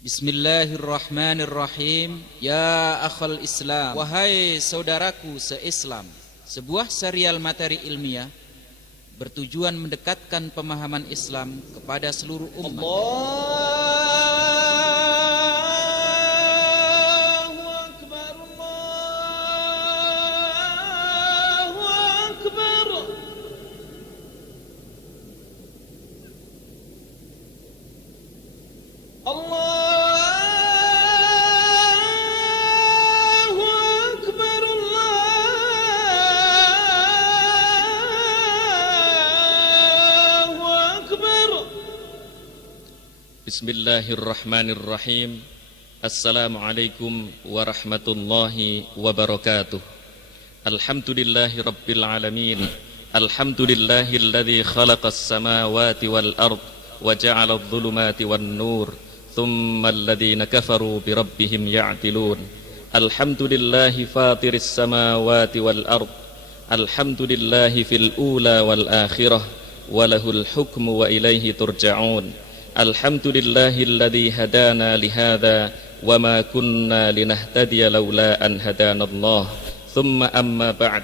Bismillahirrahmanirrahim. Ya akhal Islam, wahai saudaraku se-Islam. Sebuah serial materi ilmiah bertujuan mendekatkan pemahaman Islam kepada seluruh umat. Allahu Akbar, Allahu Akbar. Allahu Akbar, Allahu Akbar. Bismillahirrahmanirrahim. Assalamualaikum warahmatullahi wabarakatuh. Alhamdulillahi rabbil alamin. Alhamdulillahilladzi khalaqas samawati wal ard wa ja'ala adh-dhulumati wan nur. Thumma alladhina kafaru bi rabbihim ya'dilun. Alhamdulillahi fatiris samawati wal ard. Alhamdulillahi fil ula wal akhirah. Walahul hukmu wa ilaihi turja'un. Alhamdulillahilladzi hadana lihada wa ma kunna linahtadiya laula an hadanallah. Thumma amma ba'd.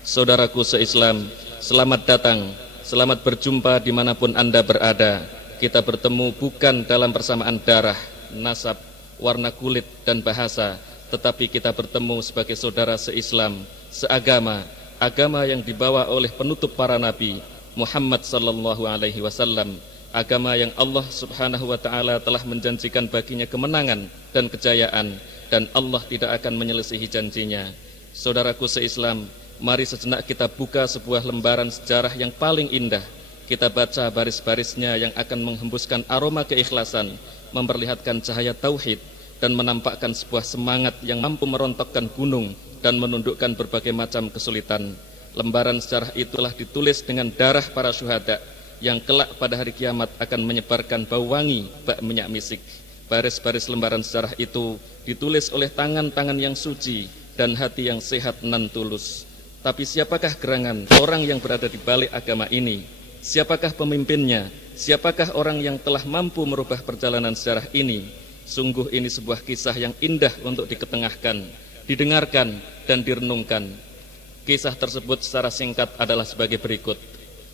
Saudaraku se-Islam, selamat datang, selamat berjumpa dimanapun Anda berada. Kita bertemu bukan dalam persamaan darah, nasab, warna kulit dan bahasa, tetapi kita bertemu sebagai saudara se-Islam, seagama, agama yang dibawa oleh penutup para nabi, Muhammad sallallahu alaihi wasallam, agama yang Allah subhanahu wa ta'ala telah menjanjikan baginya kemenangan dan kejayaan, dan Allah tidak akan menyelisihi janjinya. Saudaraku se-Islam, mari sejenak kita buka sebuah lembaran sejarah yang paling indah. Kita baca baris-barisnya yang akan menghembuskan aroma keikhlasan, memperlihatkan cahaya tauhid, dan menampakkan sebuah semangat yang mampu merontokkan gunung dan menundukkan berbagai macam kesulitan. Lembaran sejarah itu telah ditulis dengan darah para syuhada yang kelak pada hari kiamat akan menyebarkan bau wangi bak minyak misik. Baris-baris lembaran sejarah itu ditulis oleh tangan-tangan yang suci dan hati yang sehat nan tulus. Tapi siapakah gerangan orang yang berada di balik agama ini? Siapakah pemimpinnya? Siapakah orang yang telah mampu merubah perjalanan sejarah ini? Sungguh ini sebuah kisah yang indah untuk diketengahkan, didengarkan, dan direnungkan. Kisah tersebut secara singkat adalah sebagai berikut.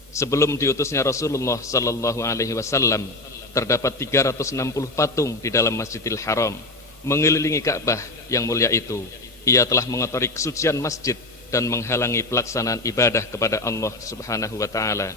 Sebelum diutusnya Rasulullah sallallahu alaihi wasallam, terdapat 360 patung di dalam Masjidil Haram mengelilingi Ka'bah yang mulia itu. Ia telah mengotori kesucian masjid dan menghalangi pelaksanaan ibadah kepada Allah subhanahu wa ta'ala.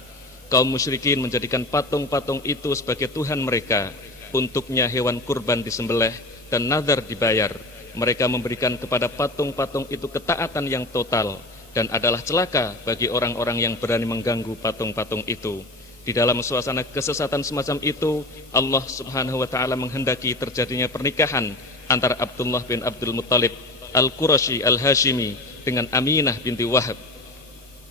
Kaum musyrikin menjadikan patung-patung itu sebagai Tuhan mereka. Untuknya hewan kurban disembelih dan nazar dibayar. Mereka memberikan kepada patung-patung itu ketaatan yang total, dan adalah celaka bagi orang-orang yang berani mengganggu patung-patung itu. Di dalam suasana kesesatan semacam itu, Allah subhanahu wa ta'ala menghendaki terjadinya pernikahan antara Abdullah bin Abdul Muttalib Al-Qurashi Al-Hashimi dengan Aminah binti Wahab.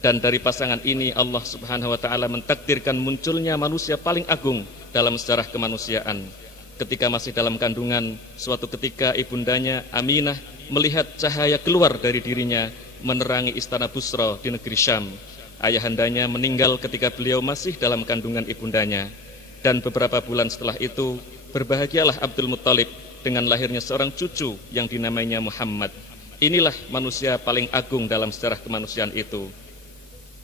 Dan dari pasangan ini Allah subhanahu wa ta'ala mentakdirkan munculnya manusia paling agung dalam sejarah kemanusiaan. Ketika masih dalam kandungan, suatu ketika ibundanya Aminah melihat cahaya keluar dari dirinya menerangi istana Busra di negeri Syam. Ayahandanya meninggal ketika beliau masih dalam kandungan ibundanya. Dan beberapa bulan setelah itu, berbahagialah Abdul Muttalib dengan lahirnya seorang cucu yang dinamainya Muhammad. Inilah manusia paling agung dalam sejarah kemanusiaan itu.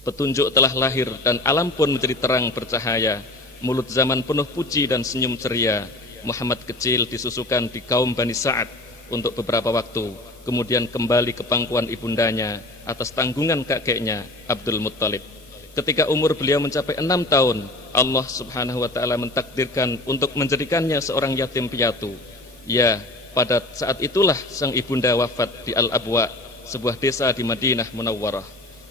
Petunjuk telah lahir dan alam pun menjadi terang bercahaya. Mulut zaman penuh puji dan senyum ceria. Muhammad kecil disusukan di kaum Bani Sa'ad untuk beberapa waktu, kemudian kembali ke pangkuan ibundanya atas tanggungan kakeknya Abdul Muttalib. Ketika umur beliau mencapai 6 tahun, Allah subhanahu wa ta'ala mentakdirkan untuk menjadikannya seorang yatim piatu. Ya, pada saat itulah sang ibunda wafat di Al-Abwa, sebuah desa di Madinah Munawwarah.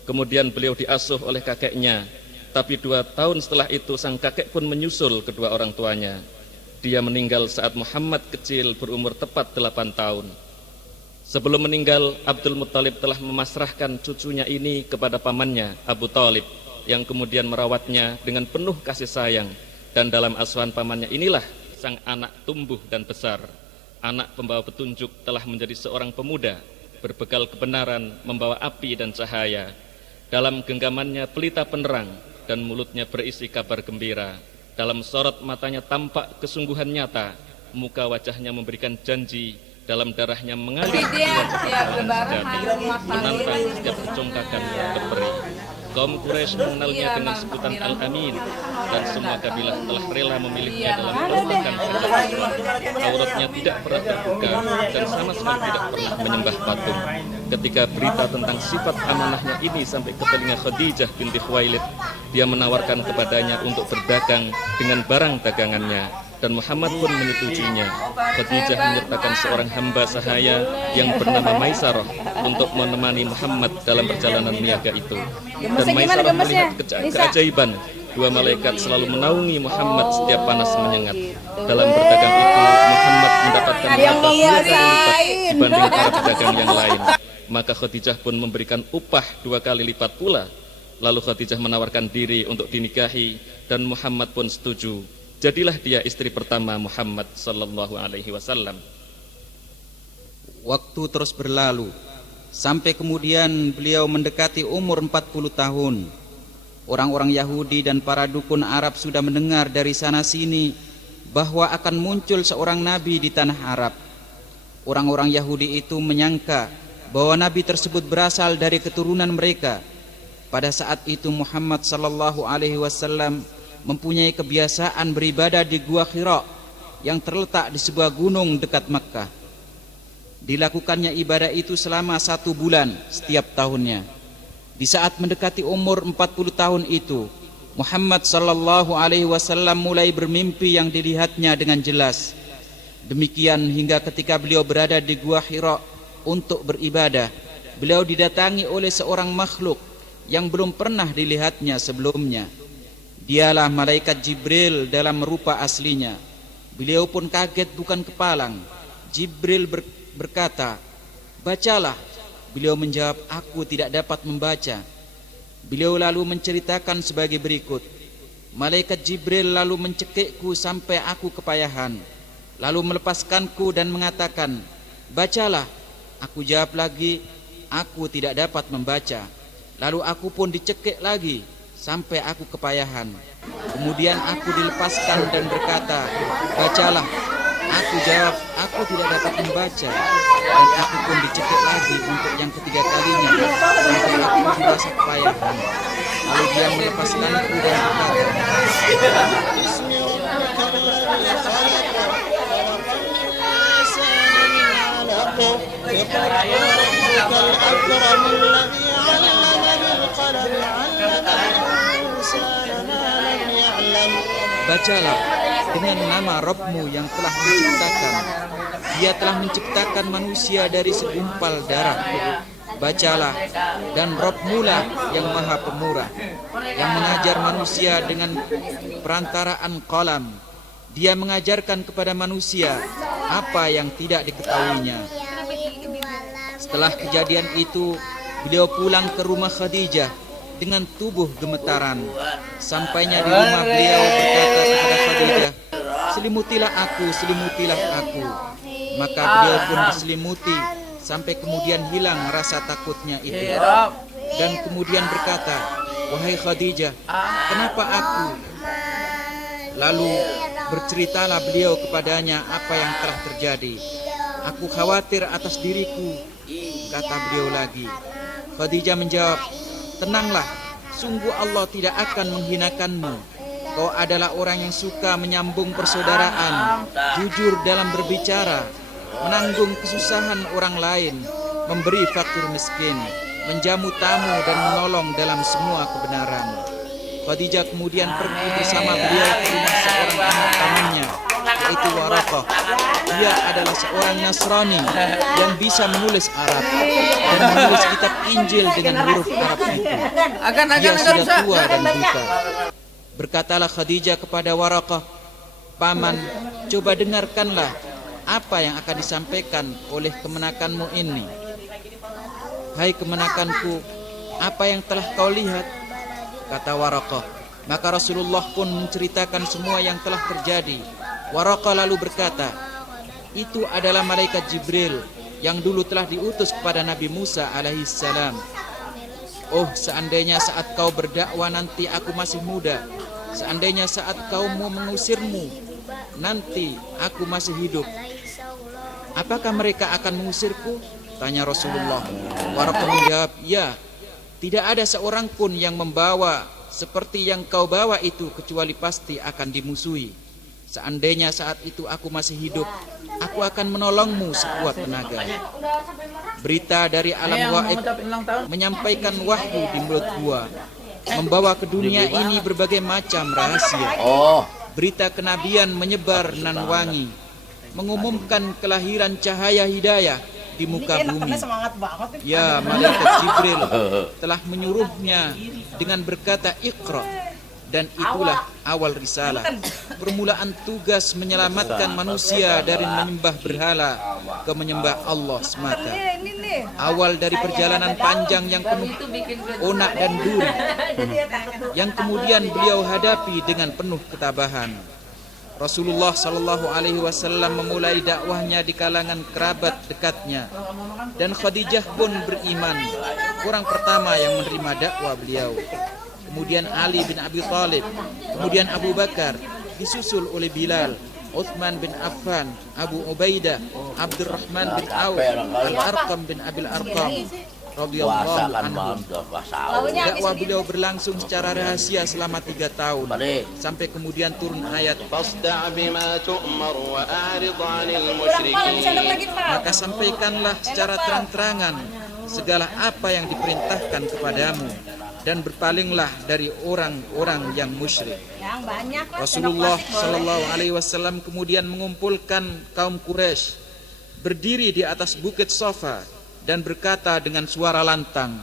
Kemudian beliau diasuh oleh kakeknya, tapi 2 tahun setelah itu sang kakek pun menyusul kedua orang tuanya. Dia meninggal saat Muhammad kecil berumur tepat 8 tahun. Sebelum meninggal, Abdul Muttalib telah memasrahkan cucunya ini kepada pamannya Abu Thalib, yang kemudian merawatnya dengan penuh kasih sayang. Dan dalam asuhan pamannya inilah sang anak tumbuh dan besar. Anak pembawa petunjuk telah menjadi seorang pemuda, berbekal kebenaran, membawa api dan cahaya. Dalam genggamannya pelita penerang dan mulutnya berisi kabar gembira. Dalam sorot matanya tampak kesungguhan nyata, muka wajahnya memberikan janji, dalam darahnya mengalir menantang setiap kecongkakan yang berperi. Kaum Quraisy mengenalnya dengan sebutan Al-Amin, dan semua kabilah telah rela memilihnya dalam pasukan hijrah. Auratnya tidak pernah terbuka dan sama sekali tidak pernah menyembah patung. Ketika berita tentang sifat amanahnya ini sampai ke telinga Khadijah binti Khuwailid, dia menawarkan kepadanya untuk berdagang dengan barang dagangannya, dan Muhammad pun menyetujuinya. Khadijah menyertakan seorang hamba sahaya yang bernama Maisarah untuk menemani Muhammad dalam perjalanan niaga itu. Dan Maisarah melihat keajaiban, dua malaikat selalu menaungi Muhammad setiap panas menyengat. Dalam berdagang itu, Muhammad mendapatkan harta 2 kali lipat dibanding para pedagang yang lain. Maka Khadijah pun memberikan upah 2 kali lipat pula. Lalu Khadijah menawarkan diri untuk dinikahi, dan Muhammad pun setuju. Jadilah dia istri pertama Muhammad sallallahu alaihi wasallam. Waktu terus berlalu sampai kemudian beliau mendekati umur 40 tahun. Orang-orang Yahudi dan para dukun Arab sudah mendengar dari sana sini bahwa akan muncul seorang nabi di tanah Arab. Orang-orang Yahudi itu menyangka bahwa nabi tersebut berasal dari keturunan mereka. Pada saat itu Muhammad sallallahu alaihi wasallam mempunyai kebiasaan beribadah di Gua Hira yang terletak di sebuah gunung dekat Makkah. Dilakukannya ibadah itu selama 1 bulan setiap tahunnya. Di saat mendekati umur 40 tahun itu, Muhammad sallallahu alaihi wasallam mulai bermimpi yang dilihatnya dengan jelas. Demikian hingga ketika beliau berada di Gua Hira untuk beribadah, beliau didatangi oleh seorang makhluk yang belum pernah dilihatnya sebelumnya. Dialah malaikat Jibril dalam rupa aslinya. Beliau pun kaget bukan kepalang. Jibril berkata, "Bacalah." Beliau menjawab, "Aku tidak dapat membaca." Beliau lalu menceritakan sebagai berikut. Malaikat Jibril lalu mencekikku sampai aku kepayahan, lalu melepaskanku dan mengatakan, "Bacalah." Aku jawab lagi, "Aku tidak dapat membaca." Lalu aku pun dicekik lagi sampai aku kepayahan. Kemudian aku dilepaskan dan berkata, "Bacalah." Aku jawab, "Aku tidak dapat membaca." Dan aku pun dicekik lagi untuk yang ketiga kalinya sampai aku merasa kepayahan. Lalu dia melepaskanku dan berkata, "Bacalah dengan nama Rabbmu yang telah menciptakan. Dia telah menciptakan manusia dari segumpal darah. Bacalah, dan Rabbmu lah yang maha pemurah, yang mengajar manusia dengan perantaraan qalam. Dia mengajarkan kepada manusia apa yang tidak diketahuinya." Setelah kejadian itu, beliau pulang ke rumah Khadijah dengan tubuh gemetaran. Sampainya di rumah, beliau berkata kepada Khadijah, "Selimutilah aku, selimutilah aku." Maka beliau pun diselimuti sampai kemudian hilang rasa takutnya itu. Dan kemudian berkata, "Wahai Khadijah, kenapa aku?" Lalu berceritalah beliau kepadanya apa yang telah terjadi. "Aku khawatir atas diriku," kata beliau lagi. Khadijah menjawab, "Tenanglah, sungguh Allah tidak akan menghinakanmu. Kau adalah orang yang suka menyambung persaudaraan, jujur dalam berbicara, menanggung kesusahan orang lain, memberi fakir miskin, menjamu tamu dan menolong dalam semua kebenaran." Khadijah kemudian pergi bersama beliau ke rumah seorang anak pamannya, yaitu Waraqah. Dia adalah seorang Nasrani yang bisa menulis Arab dan menulis kitab Injil dengan huruf Arab itu. Dia sudah tua dan buta. Berkatalah Khadijah kepada Waraqah, "Paman, coba dengarkanlah apa yang akan disampaikan oleh kemenakanmu ini." "Hai kemenakanku, apa yang telah kau lihat?" kata Waraqah. Maka Rasulullah pun menceritakan semua yang telah terjadi. Waraqah lalu berkata, "Itu adalah malaikat Jibril yang dulu telah diutus kepada Nabi Musa alaihissalam. Oh, seandainya saat kau berdakwah nanti aku masih muda, seandainya saat kaummu mengusirmu, nanti aku masih hidup, apakah mereka akan mengusirku? Tanya Rasulullah. Waraqah menjawab, ya, tidak ada seorang pun yang membawa seperti yang kau bawa itu kecuali pasti akan dimusuhi. Seandainya saat itu aku masih hidup, aku akan menolongmu sekuat tenaga. Berita dari alam gaib menyampaikan wahyu di mulut gua, membawa ke dunia ini berbagai macam rahasia. Berita kenabian menyebar nan wangi, mengumumkan kelahiran cahaya hidayah di muka bumi. Ya, malaikat Jibril telah menyuruhnya dengan berkata Iqra, dan itulah awal risalah, permulaan tugas menyelamatkan manusia dari menyembah berhala ke menyembah Allah semata. Awal dari perjalanan panjang yang penuh onak dan duri, yang kemudian beliau hadapi dengan penuh ketabahan. Rasulullah Shallallahu Alaihi Wasallam memulai dakwahnya di kalangan kerabat dekatnya, dan Khadijah pun beriman, orang pertama yang menerima dakwah beliau. Kemudian Ali bin Abi Thalib, kemudian Abu Bakar, disusul oleh Bilal, Uthman bin Affan, Abu Ubaidah, Abdurrahman bin Auf, Al-Arqam bin Abil Arqam radhiyallahu anhu. Dakwah beliau berlangsung secara rahasia selama 3 tahun, sampai kemudian turun ayat maka sampaikanlah secara terang-terangan segala apa yang diperintahkan kepadamu, dan berpalinglah dari orang-orang yang musyrik. Rasulullah Shallallahu Alaihi Wasallam kemudian mengumpulkan kaum Quraisy berdiri di atas bukit Safa dan berkata dengan suara lantang,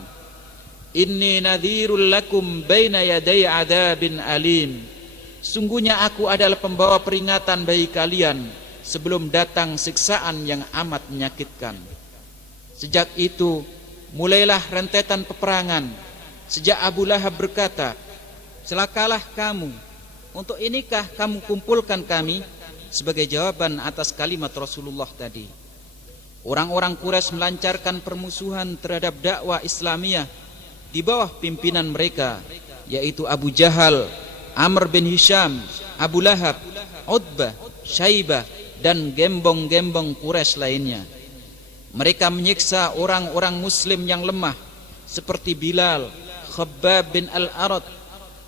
Inni nadhirul lakum baina yaday adzabin alim. Sungguhnya aku adalah pembawa peringatan bagi kalian sebelum datang siksaan yang amat menyakitkan. Sejak itu mulailah rentetan peperangan. Sejak Abu Lahab berkata, celakalah kamu, untuk inikah kamu kumpulkan kami? Sebagai jawaban atas kalimat Rasulullah tadi, orang-orang Quraisy melancarkan permusuhan terhadap dakwah Islamiyah di bawah pimpinan mereka, yaitu Abu Jahal, Amr bin Hisham, Abu Lahab, Utbah, Syaibah, dan gembong-gembong Quraisy lainnya. Mereka menyiksa orang-orang muslim yang lemah seperti Bilal, Khabbab bin Al-Arad,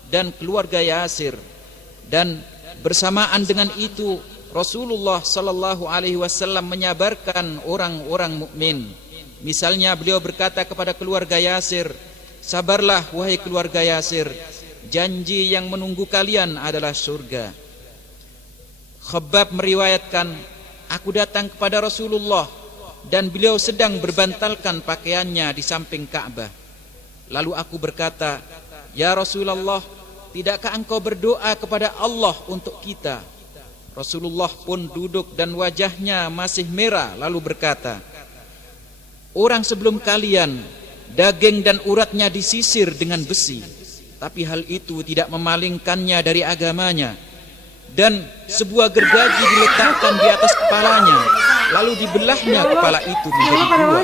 dan keluarga Yasir. Dan bersamaan dengan itu Rasulullah Sallallahu Alaihi Wasallam menyabarkan orang-orang mukmin. Misalnya beliau berkata kepada keluarga Yasir, sabarlah wahai keluarga Yasir, janji yang menunggu kalian adalah surga. Khabbab meriwayatkan, aku datang kepada Rasulullah dan beliau sedang berbantalkan pakaiannya di samping Ka'bah. Lalu aku berkata, ya Rasulullah, tidakkah engkau berdoa kepada Allah untuk kita? Rasulullah pun duduk dan wajahnya masih merah, lalu berkata, orang sebelum kalian daging dan uratnya disisir dengan besi, tapi hal itu tidak memalingkannya dari agamanya. Dan sebuah gergaji diletakkan di atas kepalanya, lalu dibelahnya kepala itu menjadi dua.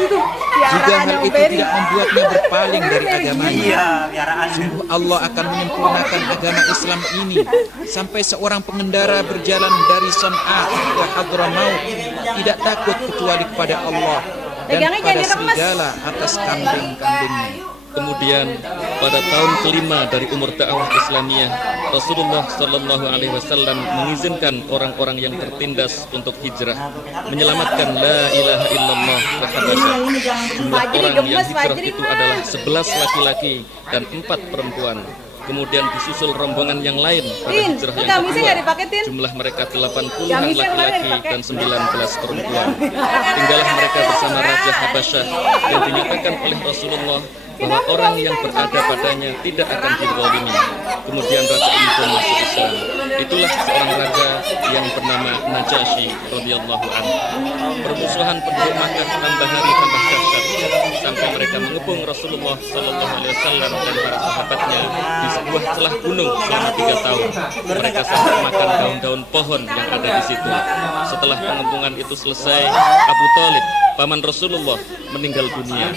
Juga hal itu tidak membuatnya berpaling dari agamanya. Sungguh Allah akan menyempurnakan agama Islam ini sampai seorang pengendara berjalan dari Son'a ke Hadramaut tidak takut kecuali kepada Allah dan pada serigala atas kambing-kambingnya. Kemudian pada tahun kelima dari umur dakwah Islamiyah, Rasulullah Shallallahu Alaihi Wasallam mengizinkan orang-orang yang tertindas untuk hijrah, menyelamatkan la ilaha illallah ke Habasyah. Jumlah orang yang hijrah itu adalah 11 laki-laki dan 4 perempuan. Kemudian disusul rombongan yang lain pada hijrah yang kedua. Jumlah mereka 80-an laki-laki dan 19 perempuan. Tinggallah mereka bersama Raja Habasyah yang dinyatakan oleh Rasulullah bahwa orang yang berada padanya tidak akan dizalimi. Kemudian raja ini pun masuk Islam. Itulah seorang raja yang bernama Najasyi radhiyallahu anhu. Permusuhan penduduk Makkah tambah hari tambah dahsyat sampai mereka mengepung Rasulullah sallallahu alaihi wasallam dan para sahabatnya di sebuah celah gunung selama 3 tahun. Mereka sampai makan daun-daun pohon yang ada di situ. Setelah pengepungan itu selesai, Abu Thalib, paman Rasulullah, meninggal dunia.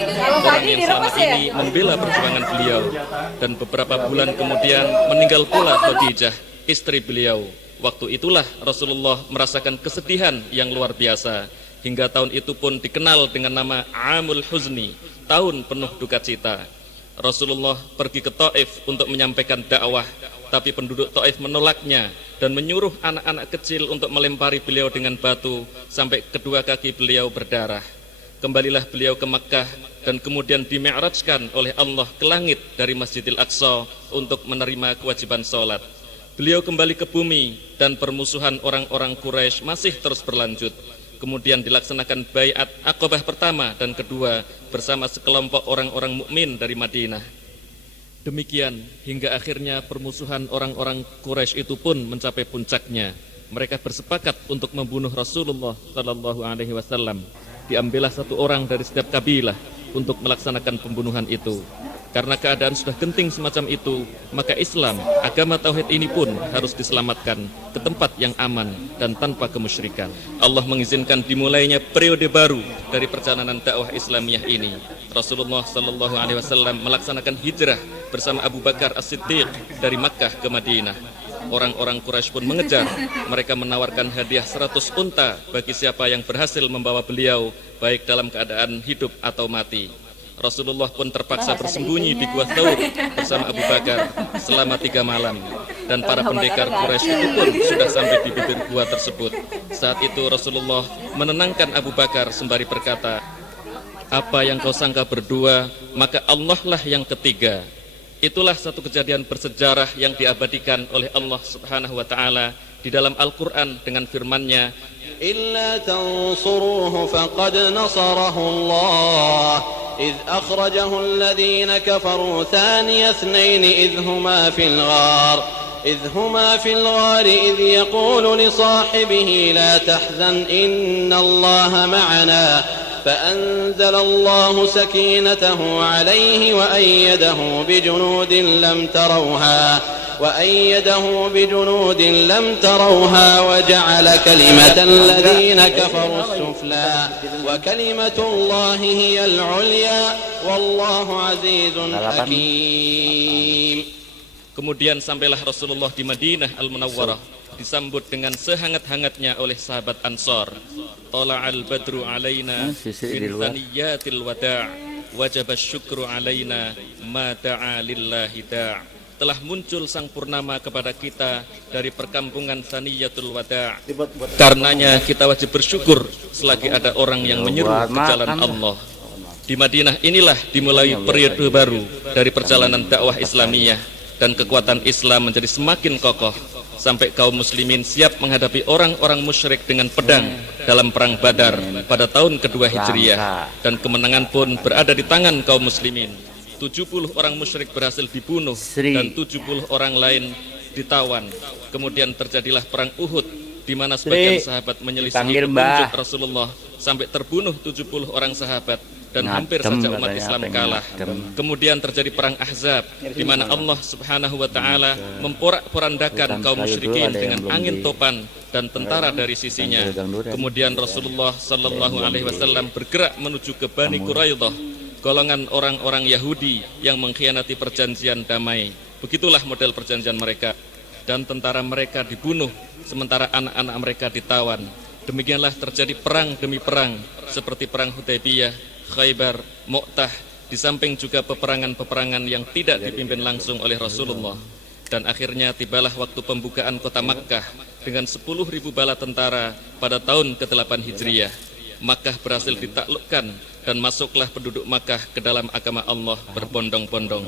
Orang yang selama ini membela perjuangan beliau. Dan beberapa bulan kemudian meninggal pula Khadijah, istri beliau. Waktu itulah Rasulullah merasakan kesedihan yang luar biasa. Hingga tahun itu pun dikenal dengan nama Amul Huzni, tahun penuh duka cita. Rasulullah pergi ke Taif untuk menyampaikan dakwah, tapi penduduk Taif menolaknya dan menyuruh anak-anak kecil untuk melempari beliau dengan batu sampai kedua kaki beliau berdarah. Kembalilah beliau ke Makkah dan kemudian dimi'rajkan oleh Allah ke langit dari Masjidil Aqsa untuk menerima kewajiban sholat. Beliau kembali ke bumi dan permusuhan orang-orang Quraisy masih terus berlanjut. Kemudian dilaksanakan baiat Aqabah pertama dan kedua bersama sekelompok orang-orang mukmin dari Madinah. Demikian hingga akhirnya permusuhan orang-orang Quraisy itu pun mencapai puncaknya. Mereka bersepakat untuk membunuh Rasulullah sallallahu alaihi wasallam. Diambillah satu orang dari setiap kabilah untuk melaksanakan pembunuhan itu. Karena keadaan sudah genting semacam itu, maka Islam, agama tauhid ini pun harus diselamatkan ke tempat yang aman dan tanpa kemusyrikan. Allah mengizinkan dimulainya periode baru dari perjalanan dakwah Islamiyah ini. Rasulullah sallallahu alaihi wasallam melaksanakan hijrah bersama Abu Bakar As-Siddiq dari Makkah ke Madinah. Orang-orang Quraisy pun mengejar. Mereka menawarkan hadiah 100 unta bagi siapa yang berhasil membawa beliau baik dalam keadaan hidup atau mati. Rasulullah pun terpaksa bersembunyi di Gua Thaur bersama Abu Bakar selama 3 malam. Dan para pendekar Quraisy itu pun sudah sampai di bibir gua tersebut. Saat itu Rasulullah menenangkan Abu Bakar sembari berkata, "Apa yang kau sangka berdua, maka Allah lah yang ketiga." Itulah satu kejadian bersejarah yang diabadikan oleh Allah Subhanahu wa taala di dalam Al-Qur'an dengan firman-Nya, إلا تنصروه فقد نصره الله إذ أخرجه الذين كفروا ثاني اثنين إذ هما في الغار إذ يقول لصاحبه لا تحزن إن الله معنا فأنزل الله سكينته عليه وأيده بجنود لم تروها وجعل كلمة الذين كفروا السفلى وكلمة الله هي العليا والله عزيز حكيم. Kemudian sampailah Rasulullah di Madinah Al-Munawwarah, disambut dengan sehangat-hangatnya oleh sahabat Ansar. Tala'al badru alaina min thaniyatil wada' wajaba syukru alaina ma da'a lillahi da'. Telah muncul sang purnama kepada kita dari perkampungan Thaniyatul Wada'. Karenanya kita wajib bersyukur selagi ada orang yang menyeru ke jalan Allah. Di Madinah inilah dimulai periode baru dari perjalanan dakwah Islamiyah, dan kekuatan Islam menjadi semakin kokoh sampai kaum muslimin siap menghadapi orang-orang musyrik dengan pedang dalam perang Badar pada tahun kedua Hijriah, dan kemenangan pun berada di tangan kaum muslimin. 70 orang musyrik berhasil dibunuh dan 70 orang lain ditawan. Kemudian terjadilah perang Uhud di mana sebagian sahabat menyelisihi petunjuk Rasulullah sampai terbunuh 70 orang sahabat dan hampir saja umat Islam kalah. Kemudian terjadi perang Ahzab di mana Allah Subhanahu wa taala memporak-porandakan kaum musyrikin dengan angin topan dan tentara dari sisinya. Kemudian Rasulullah sallallahu alaihi wasallam bergerak menuju ke Bani Quraidah, golongan orang-orang Yahudi yang mengkhianati perjanjian damai. Begitulah model perjanjian mereka, dan tentara mereka dibunuh sementara anak-anak mereka ditawan. Demikianlah terjadi perang demi perang seperti perang Hudaybiyah, Khaybar, Mu'tah, di samping juga peperangan-peperangan yang tidak dipimpin langsung oleh Rasulullah. Dan akhirnya tibalah waktu pembukaan kota Makkah dengan 10.000 bala tentara pada tahun ke-8 Hijriah. Makkah berhasil ditaklukkan dan masuklah penduduk Makkah ke dalam agama Allah berbondong-bondong.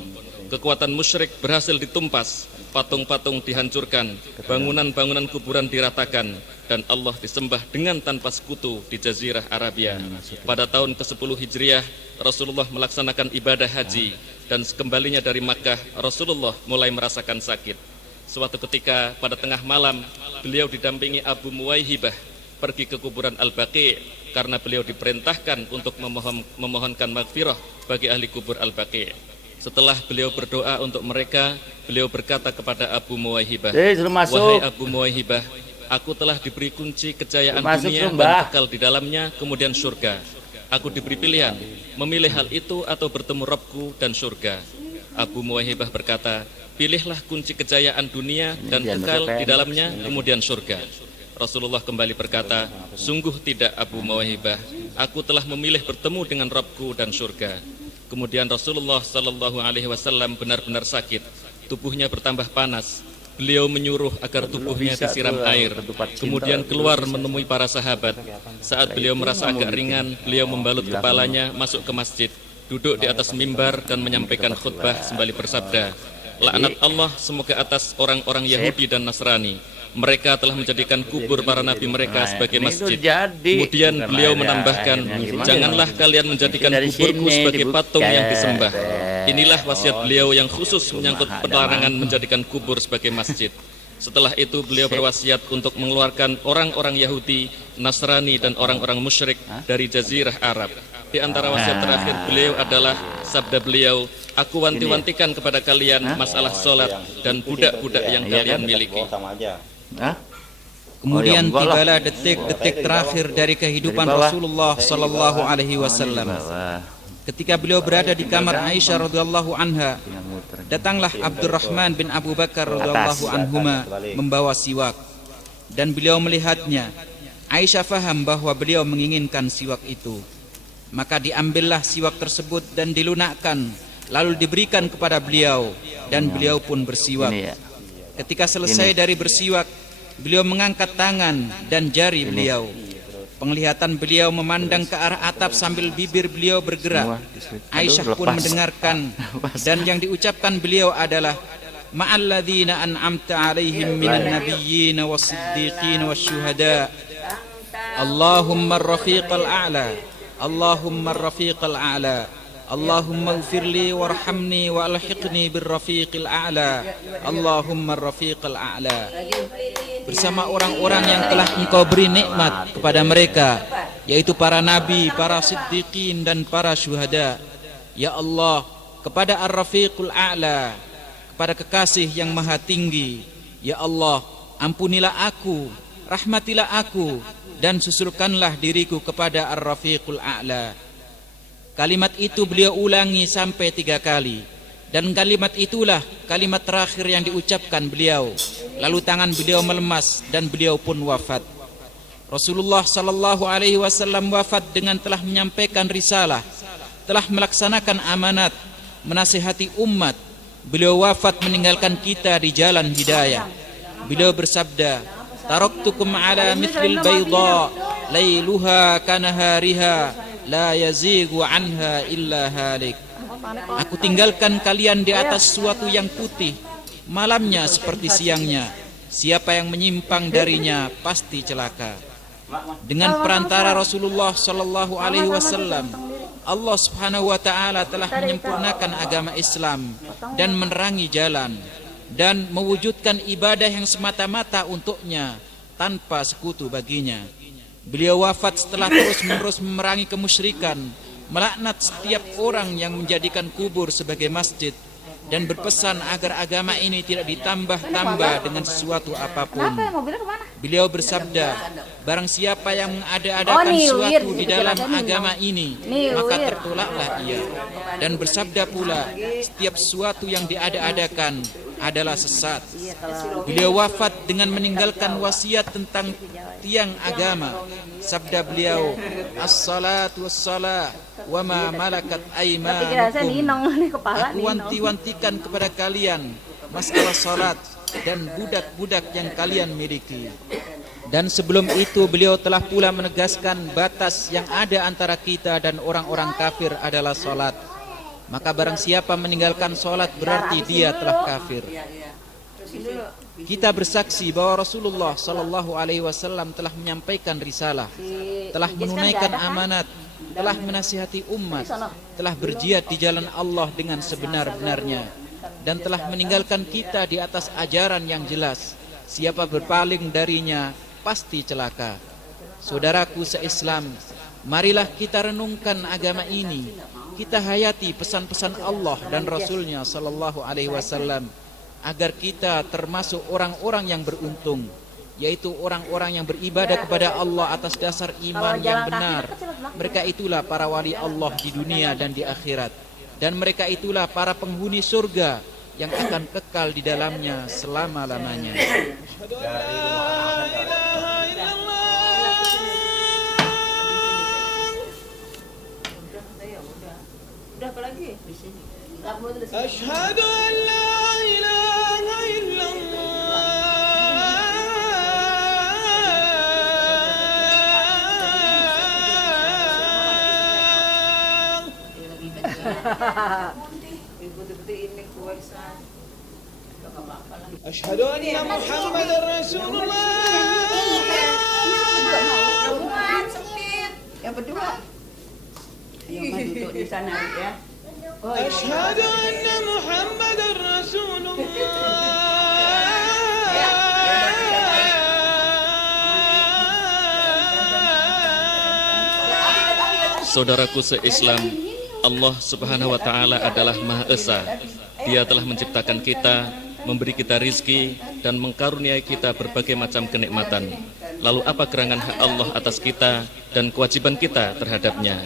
Kekuatan musyrik berhasil ditumpas, patung-patung dihancurkan, bangunan-bangunan kuburan diratakan, dan Allah disembah dengan tanpa sekutu di Jazirah Arabia. Pada tahun ke-10 Hijriah, Rasulullah melaksanakan ibadah haji, dan sekembalinya dari Makkah, Rasulullah mulai merasakan sakit. Suatu ketika pada tengah malam, beliau didampingi Abu Muwaihibah pergi ke kuburan Al-Baqi' karena beliau diperintahkan untuk memohonkan maghfirah bagi ahli kubur Al-Baqi'. Setelah beliau berdoa untuk mereka, beliau berkata kepada Abu Muwaihibah, "Wahai Abu Muwaihibah, aku telah diberi kunci kejayaan dunia dan kekal di dalamnya, kemudian surga. Aku diberi pilihan, memilih hal itu atau bertemu Rabbku dan surga." Abu Muwaihibah berkata, pilihlah kunci kejayaan dunia dan kekal di dalamnya, kemudian surga. Rasulullah kembali berkata, sungguh tidak Abu Muwaihibah, aku telah memilih bertemu dengan Rabbku dan surga. Kemudian Rasulullah Sallallahu Alaihi Wasallam benar-benar sakit, tubuhnya bertambah panas. Beliau menyuruh agar tubuhnya disiram air, kemudian keluar menemui para sahabat. Saat beliau merasa agak ringan, beliau membalut kepalanya, masuk ke masjid, duduk di atas mimbar dan menyampaikan khutbah sembari bersabda, laknat Allah semoga atas orang-orang Yahudi dan Nasrani. Mereka telah menjadikan kubur para nabi mereka sebagai masjid. Kemudian beliau menambahkan, janganlah kalian menjadikan kuburku sebagai patung yang disembah. Inilah wasiat beliau yang khusus menyangkut pelarangan menjadikan kubur sebagai masjid. Setelah itu beliau berwasiat untuk mengeluarkan orang-orang Yahudi, Nasrani dan orang-orang musyrik dari jazirah Arab. Di antara wasiat terakhir beliau adalah sabda beliau, aku wanti-wantikan kepada kalian masalah sholat dan budak-budak yang kalian miliki. Kemudian tibalah detik-detik terakhir dari kehidupan Rasulullah Sallallahu Alaihi Wasallam. Ketika beliau berada di kamar Aisyah radhiyallahu anha, datanglah Abdurrahman bin Abu Bakar radhiyallahu anhuma membawa siwak, dan beliau melihatnya. Aisyah faham bahwa beliau menginginkan siwak itu, maka diambillah siwak tersebut dan dilunakkan, lalu diberikan kepada beliau, dan beliau pun bersiwak. Ketika selesai dari bersiwak, beliau mengangkat tangan dan jari beliau. Penglihatan beliau memandang ke arah atap sambil bibir beliau bergerak. Aisyah pun mendengarkan, dan yang diucapkan beliau adalah ma'alladzina an'amta alaihim minan nabiyyin was-siddiqin wasyuhada. Allahumma ar-rafiqal a'la, Allahumma ar-rafiqal a'la, Allahumma ighfirli warhamni wa alhiqni birrafiqil a'la, Allahumma ar-rafiqal a'la. Bersama orang-orang yang telah engkau beri nikmat kepada mereka, yaitu para nabi, para siddiqin dan para syuhada. Ya Allah, kepada ar-rafiqul a'la, kepada kekasih yang maha tinggi. Ya Allah, ampunilah aku, rahmatilah aku, dan susulkanlah diriku kepada ar-rafiqul a'la. Kalimat itu beliau ulangi sampai 3 kali, dan kalimat itulah kalimat terakhir yang diucapkan beliau. Lalu tangan beliau melemas dan beliau pun wafat. Rasulullah Sallallahu Alaihi Wasallam wafat dengan telah menyampaikan risalah, telah melaksanakan amanat, menasihati umat. Beliau wafat meninggalkan kita di jalan hidayah. Beliau bersabda, taraktukum ala mithlil bayda, lailuha kanahariha, la yazigu anha illa halik. Aku tinggalkan kalian di atas suatu yang putih, malamnya seperti siangnya. Siapa yang menyimpang darinya pasti celaka. Dengan perantara Rasulullah Sallallahu Alaihi Wasallam, Allah Subhanahu Wa Taala telah menyempurnakan agama Islam dan menerangi jalan dan mewujudkan ibadah yang semata-mata untuknya tanpa sekutu baginya. Beliau wafat setelah terus-menerus memerangi kemusyrikan, melaknat setiap orang yang menjadikan kubur sebagai masjid, dan berpesan agar agama ini tidak ditambah-tambah dengan sesuatu apapun. Beliau bersabda, barang siapa yang mengada-adakan sesuatu di dalam agama ini, maka tertolaklah ia. Dan bersabda pula, setiap sesuatu yang diada-adakan adalah sesat. Beliau wafat dengan meninggalkan wasiat tentang tiang agama. Sabda beliau, as-salatu was-salah wa ma malakat aymanukum. Aku wanti-wantikan kepada kalian masalah salat dan budak-budak yang kalian miliki. Dan sebelum itu beliau telah pula menegaskan batas yang ada antara kita dan orang-orang kafir adalah salat. Maka barang siapa meninggalkan salat berarti dia telah kafir. Kita bersaksi bahwa Rasulullah Sallallahu Alaihi Wasallam telah menyampaikan risalah, telah menunaikan amanat, telah menasihati umat, telah berjihad di jalan Allah dengan sebenar-benarnya, dan telah meninggalkan kita di atas ajaran yang jelas. Siapa berpaling darinya pasti celaka. Saudaraku se-Islam, marilah kita renungkan agama ini, kita hayati pesan-pesan Allah dan Rasulnya Sallallahu Alaihi Wasallam, agar kita termasuk orang-orang yang beruntung, yaitu orang-orang yang beribadah kepada Allah atas dasar iman yang benar. Mereka itulah para wali Allah di dunia dan di akhirat, dan mereka itulah para penghuni surga yang akan kekal di dalamnya selama-lamanya. Udah apa lagi? Di sini. أشهد أن لا إله إلا الله أشهد أن محمد رسول الله. Yang berdua. Ayo Mas duduk di sana ya. Oh, iya. أشهد أن محمد رسول Saudaraku se-Islam, Allah Subhanahu wa Ta'ala adalah Maha Esa. Dia telah menciptakan kita, memberi kita rizki, dan mengkaruniai kita berbagai macam kenikmatan. Lalu apa gerangan hak Allah atas kita dan kewajiban kita terhadapnya?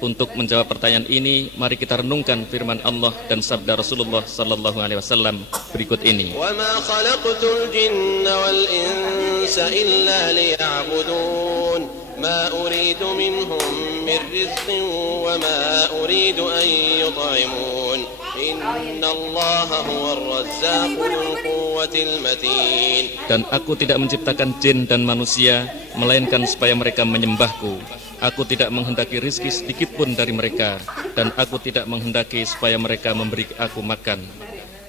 Untuk menjawab pertanyaan ini, mari kita renungkan firman Allah dan sabda Rasulullah sallallahu alaihi wasallam berikut ini. وما خلقت الجن والإنس إلا ليعبدون ما أريد منهم من رزق وما أريد أن يطعمون إن الله هو الرزاق ذو القوة المتين. Dan aku tidak menciptakan jin dan manusia melainkan supaya mereka menyembahku. Aku tidak menghendaki rizki sedikit pun dari mereka, dan aku tidak menghendaki supaya mereka memberi aku makan.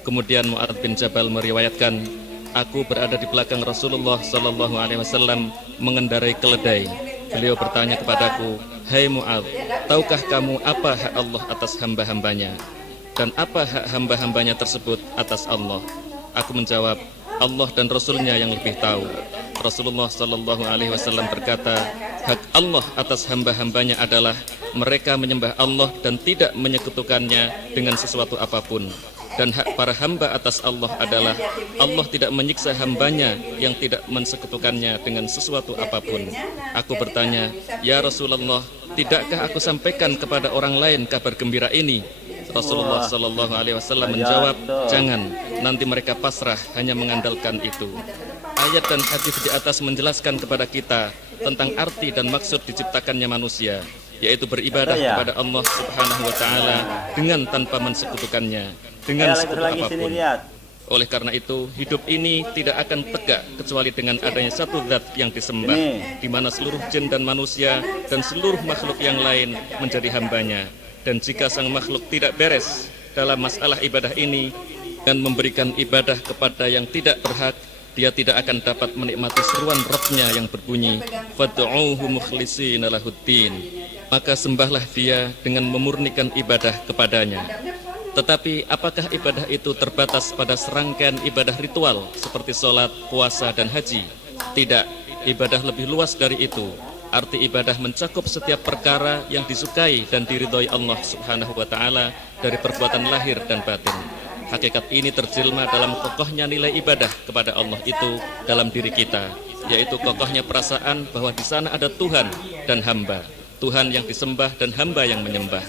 Kemudian Mu'adz bin Jabal meriwayatkan, aku berada di belakang Rasulullah sallallahu alaihi wasallam mengendarai keledai. Beliau bertanya kepadaku, "Hai Mu'adz, tahukah kamu apa hak Allah atas hamba-hambanya? Dan apa hak hamba-hambanya tersebut atas Allah?" Aku menjawab, Allah dan Rasulnya yang lebih tahu. Rasulullah sallallahu alaihi wasallam berkata, hak Allah atas hamba-hambanya adalah mereka menyembah Allah dan tidak menyekutukannya dengan sesuatu apapun. Dan hak para hamba atas Allah adalah Allah tidak menyiksa hambanya yang tidak mensekutukannya dengan sesuatu apapun. Aku bertanya, ya Rasulullah, tidakkah aku sampaikan kepada orang lain kabar gembira ini? Rasulullah sallallahu alaihi wasallam menjawab, jangan, nanti mereka pasrah hanya mengandalkan itu. Ayat dan hadis di atas menjelaskan kepada kita tentang arti dan maksud diciptakannya manusia, yaitu beribadah kepada Allah Subhanahu wa Ta'ala dengan tanpa mensekutukannya dengan sekutu apapun. Oleh karena itu, hidup ini tidak akan tegak kecuali dengan adanya satu zat yang disembah, di mana seluruh jin dan manusia dan seluruh makhluk yang lain menjadi hambanya. Dan jika sang makhluk tidak beres dalam masalah ibadah ini dan memberikan ibadah kepada yang tidak berhak, dia tidak akan dapat menikmati seruan Rabb-Nya yang berbunyi, fad'uuhu mukhlishina lahuddin. Maka sembahlah dia dengan memurnikan ibadah kepadanya. Tetapi apakah ibadah itu terbatas pada serangkaian ibadah ritual seperti sholat, puasa, dan haji? Tidak, ibadah lebih luas dari itu. Arti ibadah mencakup setiap perkara yang disukai dan diridhoi Allah Subhanahu wa Ta'ala dari perbuatan lahir dan batin. Hakikat ini terjelma dalam kokohnya nilai ibadah kepada Allah itu dalam diri kita, yaitu kokohnya perasaan bahwa di sana ada Tuhan dan hamba, Tuhan yang disembah dan hamba yang menyembah.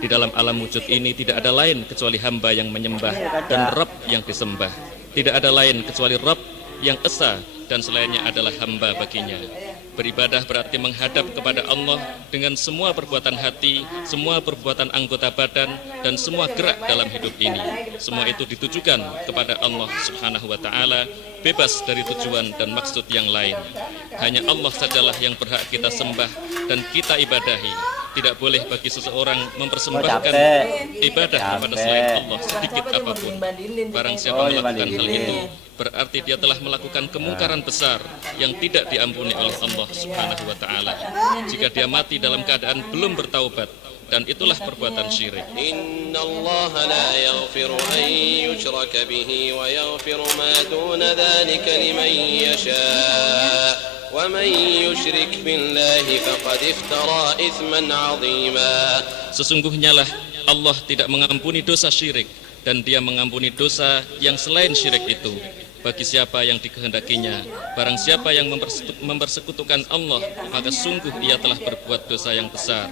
Di dalam alam wujud ini tidak ada lain kecuali hamba yang menyembah dan Rabb yang disembah. Tidak ada lain kecuali Rabb yang esa dan selainnya adalah hamba baginya. Beribadah berarti menghadap kepada Allah dengan semua perbuatan hati, semua perbuatan anggota badan, dan semua gerak dalam hidup ini. Semua itu ditujukan kepada Allah Subhanahu wa Ta'ala, bebas dari tujuan dan maksud yang lain. Hanya Allah sajalah yang berhak kita sembah dan kita ibadahi. Tidak boleh bagi seseorang mempersembahkan ibadah kepada selain Allah sedikit apapun. Barang siapa melakukan hal itu, berarti dia telah melakukan kemungkaran besar yang tidak diampuni oleh Allah Subhanahu wa Ta'ala. Jika dia mati dalam keadaan belum bertaubat, dan itulah perbuatan syirik. Inna Allah la yaghfiru an yushraka bihi wa yaghfiru ma duna dhalika liman yasha'. وَمَنْ يُشْرِكْ بِاللَّهِ فَقَدِ افْتَرَى إِثْمًا عَظِيمًا. Sesungguhnya lah Allah tidak mengampuni dosa syirik, dan Dia mengampuni dosa yang selain syirik itu bagi siapa yang dikehendakinya. Barang siapa yang mempersekutukan Allah, maka sungguh ia telah berbuat dosa yang besar.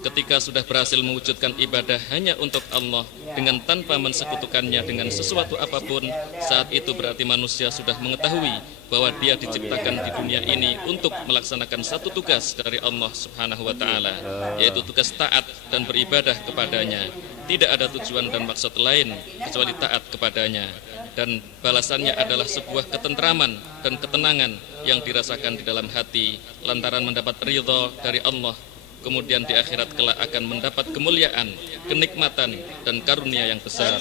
Ketika sudah berhasil mewujudkan ibadah hanya untuk Allah, dengan tanpa mensekutukannya dengan sesuatu apapun, saat itu berarti manusia sudah mengetahui bahwa dia diciptakan di dunia ini untuk melaksanakan satu tugas dari Allah Subhanahu wa taala, yaitu tugas taat dan beribadah kepadanya. Tidak ada tujuan dan maksud lain kecuali taat kepadanya, dan balasannya adalah sebuah ketentraman dan ketenangan yang dirasakan di dalam hati lantaran mendapat ridha dari Allah. Kemudian di akhirat kelak akan mendapat kemuliaan, kenikmatan, dan karunia yang besar.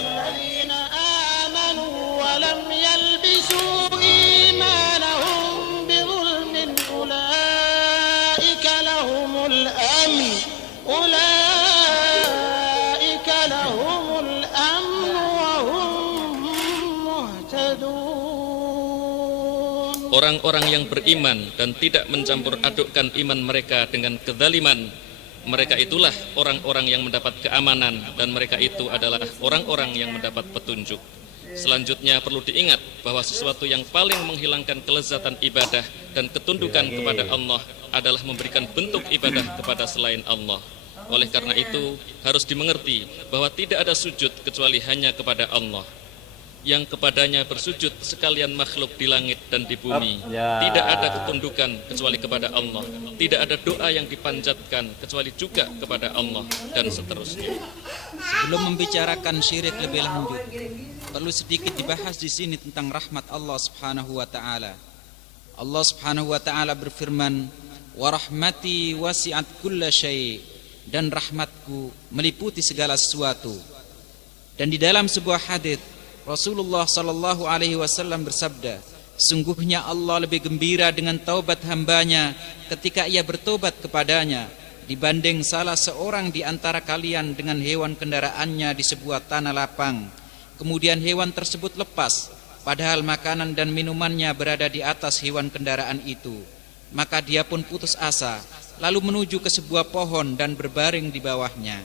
Orang-orang yang beriman dan tidak mencampur adukkan iman mereka dengan kezaliman, mereka itulah orang-orang yang mendapat keamanan, dan mereka itu adalah orang-orang yang mendapat petunjuk. Selanjutnya perlu diingat bahwa sesuatu yang paling menghilangkan kelezatan ibadah dan ketundukan kepada Allah adalah memberikan bentuk ibadah kepada selain Allah. Oleh karena itu harus dimengerti bahwa tidak ada sujud kecuali hanya kepada Allah, yang kepadanya bersujud sekalian makhluk di langit dan di bumi. Tidak ada ketundukan kecuali kepada Allah. Tidak ada doa yang dipanjatkan kecuali juga kepada Allah, dan seterusnya. Sebelum membicarakan syirik lebih lanjut, perlu sedikit dibahas di sini tentang rahmat Allah Subhanahu wa taala. Allah Subhanahu wa taala berfirman, "Wa rahmati wasi'at kulla syai'," dan rahmatku meliputi segala sesuatu. Dan di dalam sebuah hadis Rasulullah sallallahu alaihi wasallam bersabda, sungguhnya Allah lebih gembira dengan taubat hambanya ketika ia bertobat kepadanya dibanding salah seorang di antara kalian dengan hewan kendaraannya di sebuah tanah lapang. Kemudian hewan tersebut lepas, padahal makanan dan minumannya berada di atas hewan kendaraan itu. Maka dia pun putus asa, lalu menuju ke sebuah pohon dan berbaring di bawahnya.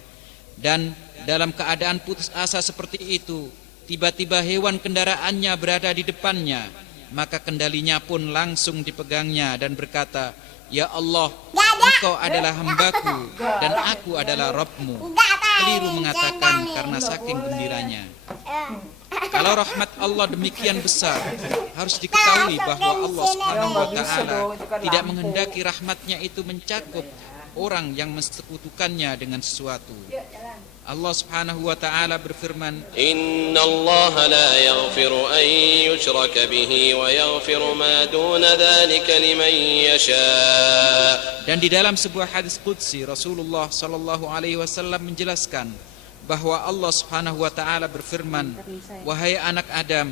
Dan dalam keadaan putus asa seperti itu, tiba-tiba hewan kendaraannya berada di depannya, maka kendalinya pun langsung dipegangnya dan berkata, "Ya Allah, Engkau adalah hambaku dan aku adalah Rabbmu." Keliru mengatakan karena saking gembiranya. Kalau rahmat Allah demikian besar, harus diketahui bahwa Allah Subhanahu wa taala tidak menghendaki rahmatnya itu mencakup orang yang mensekutukannya dengan sesuatu. Allah Subhanahu wa taala berfirman, Inna Allah la yaghfiru an yushraka bihi wa yaghfiru ma duna dhalika liman yasha. Dan di dalam sebuah hadis qudsi Rasulullah sallallahu alaihi wasallam menjelaskan bahwa Allah Subhanahu wa taala berfirman, "Wahai anak Adam,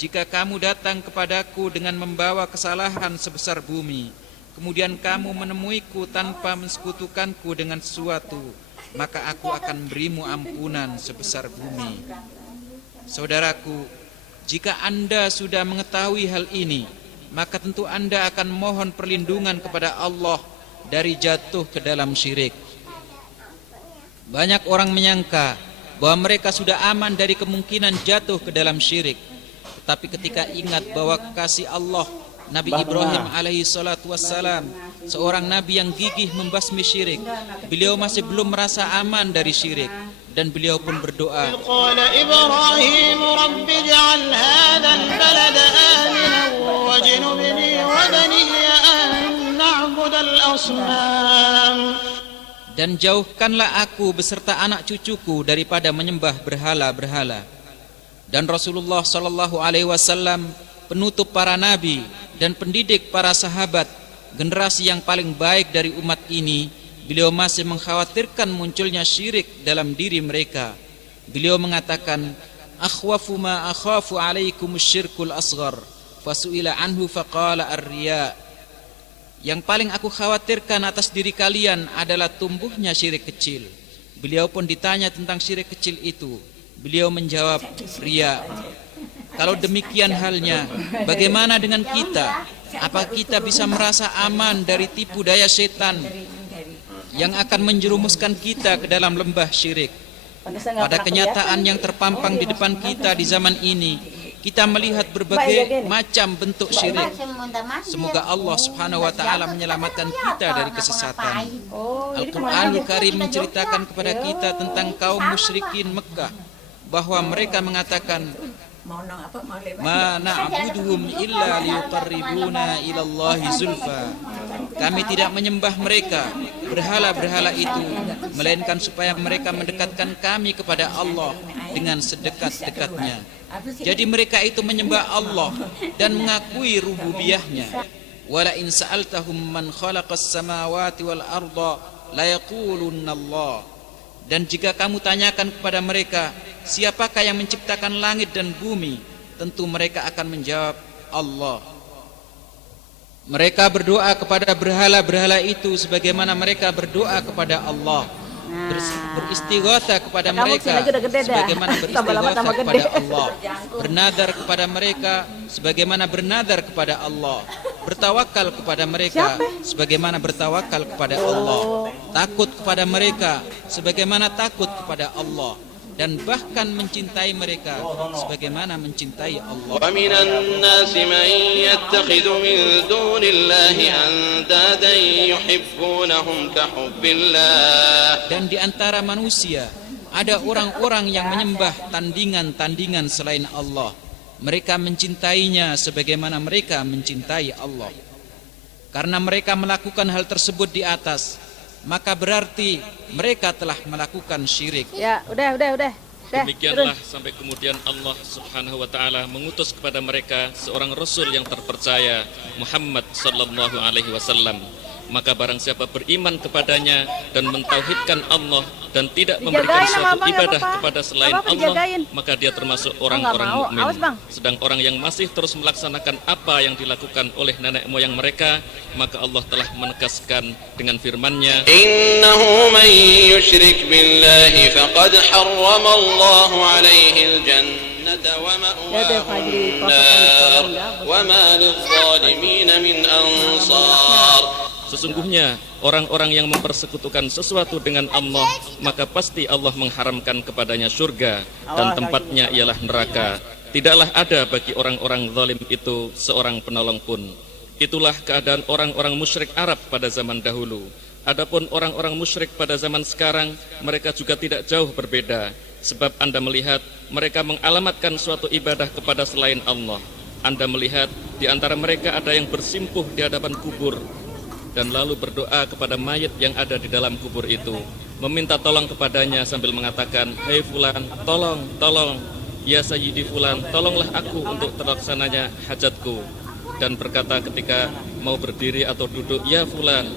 jika kamu datang kepadaku dengan membawa kesalahan sebesar bumi, kemudian kamu menemuiku tanpa mensekutukanku dengan sesuatu, maka aku akan berimu ampunan sebesar bumi." Saudaraku, jika Anda sudah mengetahui hal ini, maka tentu Anda akan mohon perlindungan kepada Allah dari jatuh ke dalam syirik. Banyak orang menyangka bahwa mereka sudah aman dari kemungkinan jatuh ke dalam syirik. Tetapi ketika ingat bahwa kasih Allah, Nabi Ibrahim alaihi salatu wassalam, seorang nabi yang gigih membasmi syirik, beliau masih belum merasa aman dari syirik, dan beliau pun berdoa, qala Ibrahim rabbi ij'al hadzal balada aminan wajnubni wa baniya an na'budal asnam. dan jauhkanlah aku beserta anak cucuku daripada menyembah berhala-berhala. Dan Rasulullah sallallahu alaihi wasallam, penutup para nabi dan pendidik para sahabat, generasi yang paling baik dari umat ini, beliau masih mengkhawatirkan munculnya syirik dalam diri mereka. Beliau mengatakan, "Akhwafu ma akhafu alaikumus syirkul asghar, fasu'ila anhu faqala ar-riya." Yang paling aku khawatirkan atas diri kalian adalah tumbuhnya syirik kecil. Beliau pun ditanya tentang syirik kecil itu. Beliau menjawab, riya. Kalau demikian halnya, bagaimana dengan kita? Apa kita bisa merasa aman dari tipu daya setan yang akan menjerumuskan kita ke dalam lembah syirik? Pada kenyataan yang terpampang di depan kita di zaman ini, kita melihat berbagai macam bentuk syirik. Semoga Allah Subhanahu wa taala menyelamatkan kita dari kesesatan. Al-Qur'anul Karim menceritakan kepada kita tentang kaum musyrikin Mekah bahwa mereka mengatakan Mau lewat. ma na'buduhum illa liqarribuna ilallahi zulfa. Kami tidak menyembah mereka, berhala-berhala itu, melainkan supaya mereka mendekatkan kami kepada Allah dengan sedekat-dekatnya. Jadi mereka itu menyembah Allah dan mengakui rububiyahnya. Wala in sa'altahum man khalaqas samawati wal arda la yaqulunna Allah. Dan jika kamu tanyakan kepada mereka, siapakah yang menciptakan langit dan bumi? Tentu mereka akan menjawab, Allah. Mereka berdoa kepada berhala-berhala itu sebagaimana mereka berdoa kepada Allah. Beristighatsah kepada mereka sebagaimana beristighatsah kepada Allah. Bernadar kepada mereka sebagaimana bernadar kepada Allah. Bertawakal kepada mereka sebagaimana bertawakal kepada Allah. Takut kepada mereka sebagaimana takut kepada Allah, dan bahkan mencintai mereka sebagaimana mencintai Allah. Wa minan nasi man yattakhidhu min dunillahi andadan yuhibbunahum ka hubbillah. Dan di antara manusia ada orang-orang yang menyembah tandingan-tandingan selain Allah. Mereka mencintainya sebagaimana mereka mencintai Allah. Karena mereka melakukan hal tersebut di atas, maka berarti mereka telah melakukan syirik. Ya, udah. Demikianlah sampai kemudian Allah Subhanahu wa taala mengutus kepada mereka seorang rasul yang terpercaya, Muhammad sallallahu alaihi wasallam. Maka barang siapa beriman kepadanya dan mentauhidkan Allah dan tidak memberikan suatu ibadah kepada selain Allah, maka dia termasuk orang-orang mukmin. Sedang orang yang masih terus melaksanakan apa yang dilakukan oleh nenek moyang mereka, maka Allah telah menegaskan dengan firman-Nya, Innahu man yushrik billahi faqad harrama Allahu alaihi al-jannata wa ma'wahu an-nar wa ma lidh-dhalimin min ansar. Sesungguhnya orang-orang yang mempersekutukan sesuatu dengan Allah, maka pasti Allah mengharamkan kepadanya surga dan tempatnya ialah neraka. Tidaklah ada bagi orang-orang zalim itu seorang penolong pun. Itulah keadaan orang-orang musyrik Arab pada zaman dahulu. Adapun orang-orang musyrik pada zaman sekarang, mereka juga tidak jauh berbeda. Sebab Anda melihat mereka mengalamatkan suatu ibadah kepada selain Allah. Anda melihat di antara mereka ada yang bersimpuh di hadapan kubur dan lalu berdoa kepada mayit yang ada di dalam kubur itu, meminta tolong kepadanya sambil mengatakan, "Hei fulan, tolong, ya sayyidi fulan, tolonglah aku untuk terlaksananya hajatku." Dan berkata ketika mau berdiri atau duduk, "Ya fulan."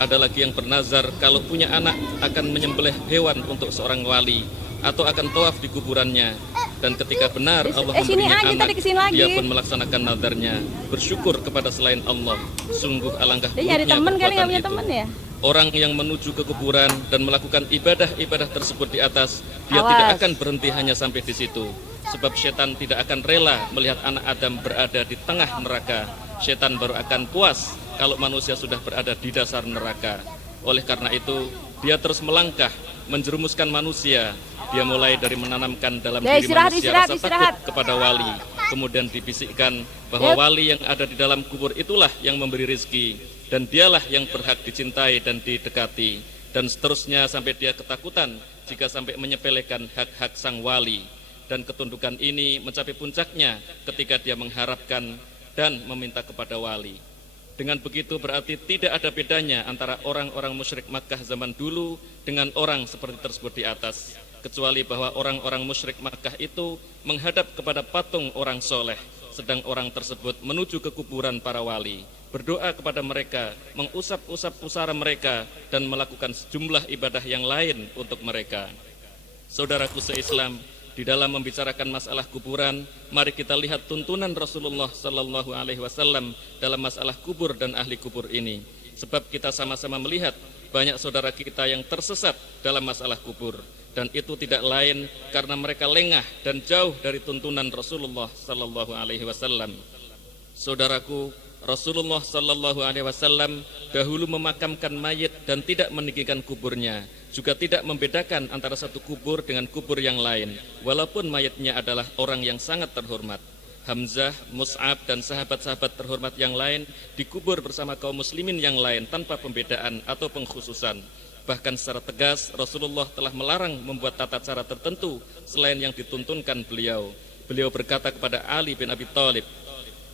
Ada lagi yang bernazar kalau punya anak akan menyembelih hewan untuk seorang wali atau akan tawaf di kuburannya. Dan ketika benar Allah memberinya anak, dia pun melaksanakan nadarnya, bersyukur kepada selain Allah. Sungguh alangkah buruknya perbuatan itu. Orang yang menuju ke kuburan dan melakukan ibadah-ibadah tersebut di atas, dia tidak akan berhenti hanya sampai di situ. Sebab setan tidak akan rela melihat anak Adam berada di tengah neraka. Setan baru akan puas kalau manusia sudah berada di dasar neraka. Oleh karena itu, dia terus melangkah, menjerumuskan manusia. Dia mulai dari menanamkan dalam diri manusia rasa takut kepada wali. Kemudian dibisikkan bahwa wali yang ada di dalam kubur itulah yang memberi rezeki, dan dialah yang berhak dicintai dan didekati. Dan seterusnya sampai dia ketakutan jika sampai menyepelekan hak-hak sang wali. Dan ketundukan ini mencapai puncaknya ketika dia mengharapkan dan meminta kepada wali. Dengan begitu berarti tidak ada bedanya antara orang-orang musyrik Makkah zaman dulu dengan orang seperti tersebut di atas, kecuali bahwa orang-orang musyrik Makkah itu menghadap kepada patung orang soleh, sedang orang tersebut menuju ke kuburan para wali, berdoa kepada mereka, mengusap-usap pusara mereka, dan melakukan sejumlah ibadah yang lain untuk mereka. Saudaraku se-Islam, di dalam membicarakan masalah kuburan, mari kita lihat tuntunan Rasulullah Sallallahu Alaihi Wasallam dalam masalah kubur dan ahli kubur ini. Sebab kita sama-sama melihat banyak saudara kita yang tersesat dalam masalah kubur, dan itu tidak lain karena mereka lengah dan jauh dari tuntunan Rasulullah Sallallahu Alaihi Wasallam. Saudaraku, Rasulullah Sallallahu Alaihi Wasallam dahulu memakamkan mayit dan tidak meninggikan kuburnya, juga tidak membedakan antara satu kubur dengan kubur yang lain, walaupun mayitnya adalah orang yang sangat terhormat. Hamzah, Mus'ab, dan sahabat-sahabat terhormat yang lain dikubur bersama kaum muslimin yang lain tanpa pembedaan atau pengkhususan. Bahkan secara tegas Rasulullah telah melarang membuat tata cara tertentu selain yang dituntunkan beliau. Beliau berkata kepada Ali bin Abi Thalib,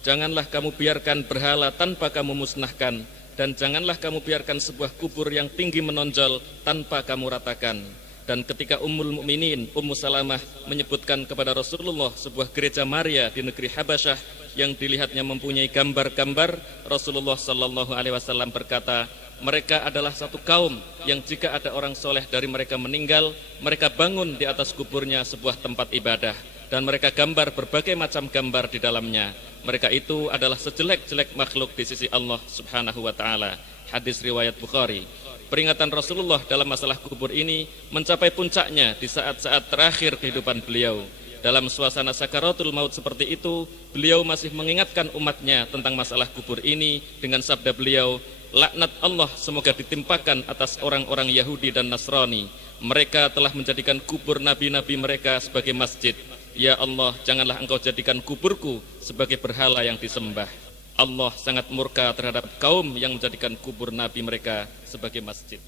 "Janganlah kamu biarkan berhala tanpa kamu musnahkan, dan janganlah kamu biarkan sebuah kubur yang tinggi menonjol tanpa kamu ratakan." Dan ketika Ummul Mukminin Ummu Salamah menyebutkan kepada Rasulullah sebuah gereja Maria di negeri Habasyah yang dilihatnya mempunyai gambar-gambar, Rasulullah sallallahu alaihi wasallam berkata, "Mereka adalah satu kaum yang jika ada orang soleh dari mereka meninggal, mereka bangun di atas kuburnya sebuah tempat ibadah, dan mereka gambar berbagai macam gambar di dalamnya. Mereka itu adalah sejelek-jelek makhluk di sisi Allah subhanahu wa ta'ala." Hadis riwayat Bukhari. Peringatan Rasulullah dalam masalah kubur ini mencapai puncaknya di saat-saat terakhir kehidupan beliau. Dalam suasana sakaratul maut seperti itu, beliau masih mengingatkan umatnya tentang masalah kubur ini dengan sabda beliau, "Laknat Allah semoga ditimpakan atas orang-orang Yahudi dan Nasrani. Mereka telah menjadikan kubur nabi-nabi mereka sebagai masjid. Ya Allah, janganlah engkau jadikan kuburku sebagai berhala yang disembah." Allah sangat murka terhadap kaum yang menjadikan kubur nabi mereka sebagai masjid.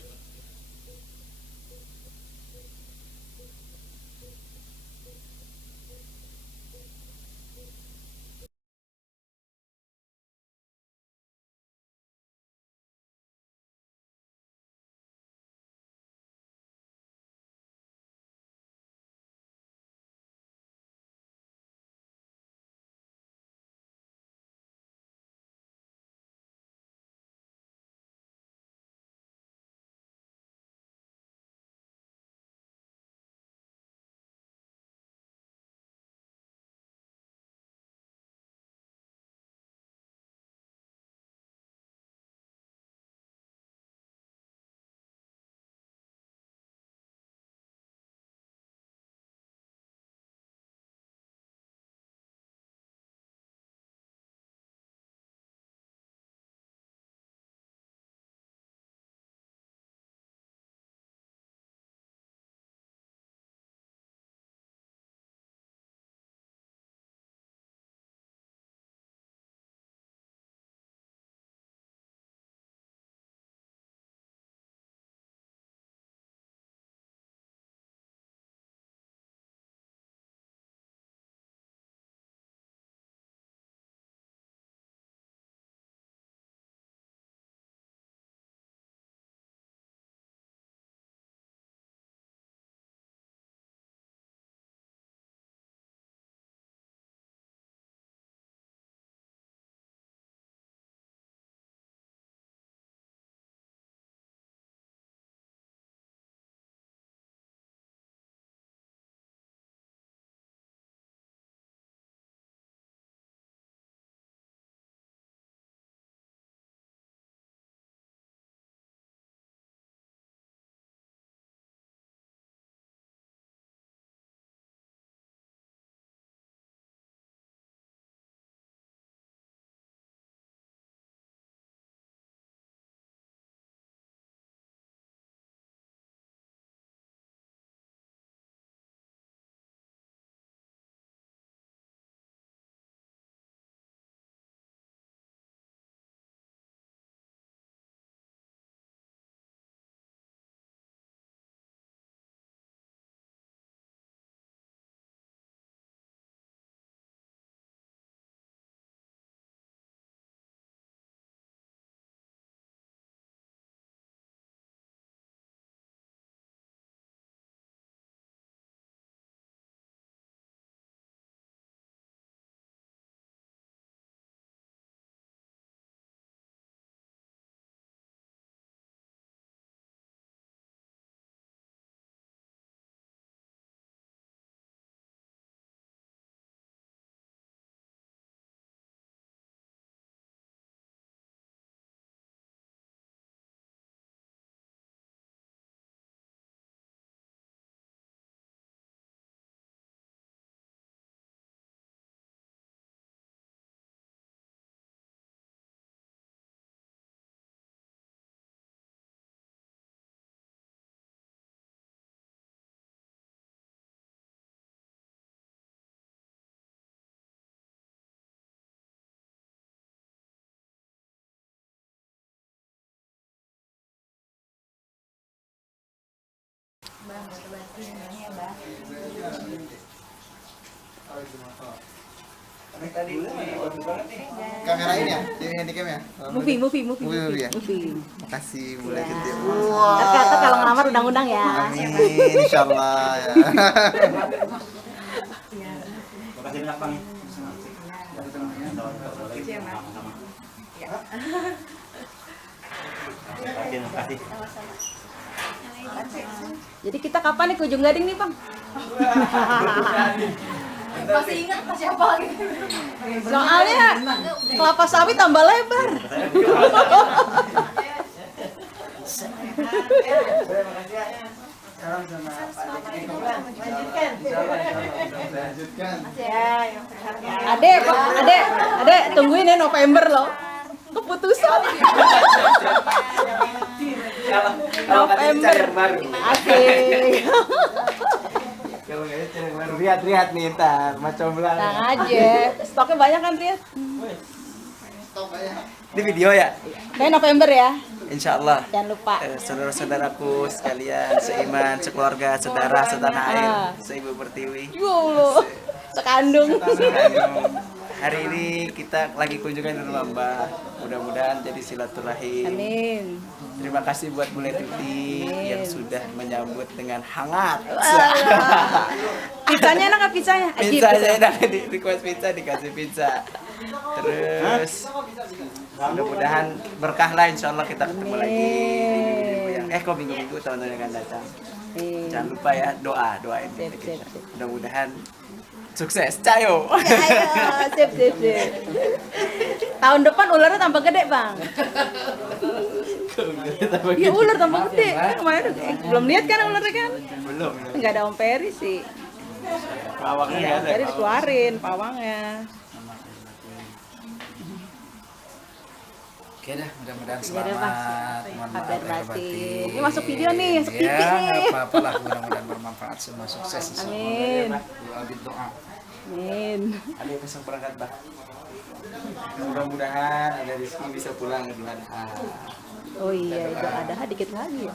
Kamera ini ya? Ini handycam ya? Movie ya? Makasih mulai gede. Kata kalau ngelamar undang-undang ya. Amin, insyaallah ya. Makasih banyak Bang. Terima kasih. Jadi kita kapan nih ke Ujung Gading nih, Bang? Masih ingat pas siapa lagi? Soalnya kelapa sawit tambah lebar. Adek, tungguin ya November loh. Keputusan. November. Asik. Lihat nih ntar, macam belang. Tenang aja. Stoknya banyak kan, Riat? Ini video ya? Ini November ya. Insya Allah. Jangan lupa. Saudara-saudaraku sekalian, seiman, sekeluarga, saudara, setanah air, seibu pertiwi. Ya Allah. Sekandung. Hari ini kita lagi kunjungan di rumah Mbah. Mudah-mudahan jadi silaturahim. Amin. Terima kasih buat Bule Tuti yang sudah menyambut dengan hangat. Pizzanya enak nggak pizzanya? Ajib. Pizzanya enak, di request pizza dikasih pizza. Terus mudah-mudahan berkah lah, insya Allah kita ketemu lagi di minggu-minggu yang minggu-minggu tahun-tahun yang akan datang. Jangan lupa ya doain kita. Mudah-mudahan sukses, cayo. Ayo, sip. Tahun depan ularnya tambah gede, Bang. Iya, ular tambah gede. Kemarin belum lihat kan ularnya kan? Belum. Enggak ada Om Peri sih. Pawangnya Iya, nggak ada. Peri dikeluarin pawangnya. Oke dah, mudah-mudahan Iya deh, Bang. selamat. Mohon maaf Kabar lahir batin. batin. Ini masuk video nih, masuk TV Ya, nih. nggak apa-apa lah, mudah-mudahan bermanfaat, semua sukses. Amin. Doa doa. Amin. Ada yang besok berangkat, Bah. Mudah-mudahan ada rezeki bisa pulang ke bulan A. Oh iya, itu ada dikit lagi ya.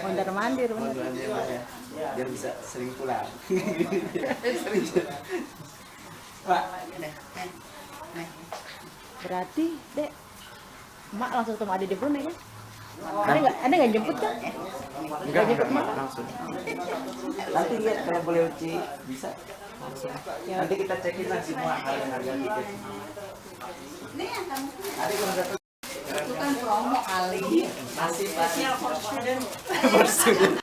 Mondar-mandir bener. Mudah-mudahan dia Bah, ya. Biar bisa sering pulang. Pak, Berarti, Dek, Mak langsung ketemu Ade di Brunei kan? Anda nggak jemput kan? enggak langsung. Nanti lihat kalau boleh uci bisa. Nanti kita cekin lah semua harga tiket. Itu kan promo kali. Masih for student.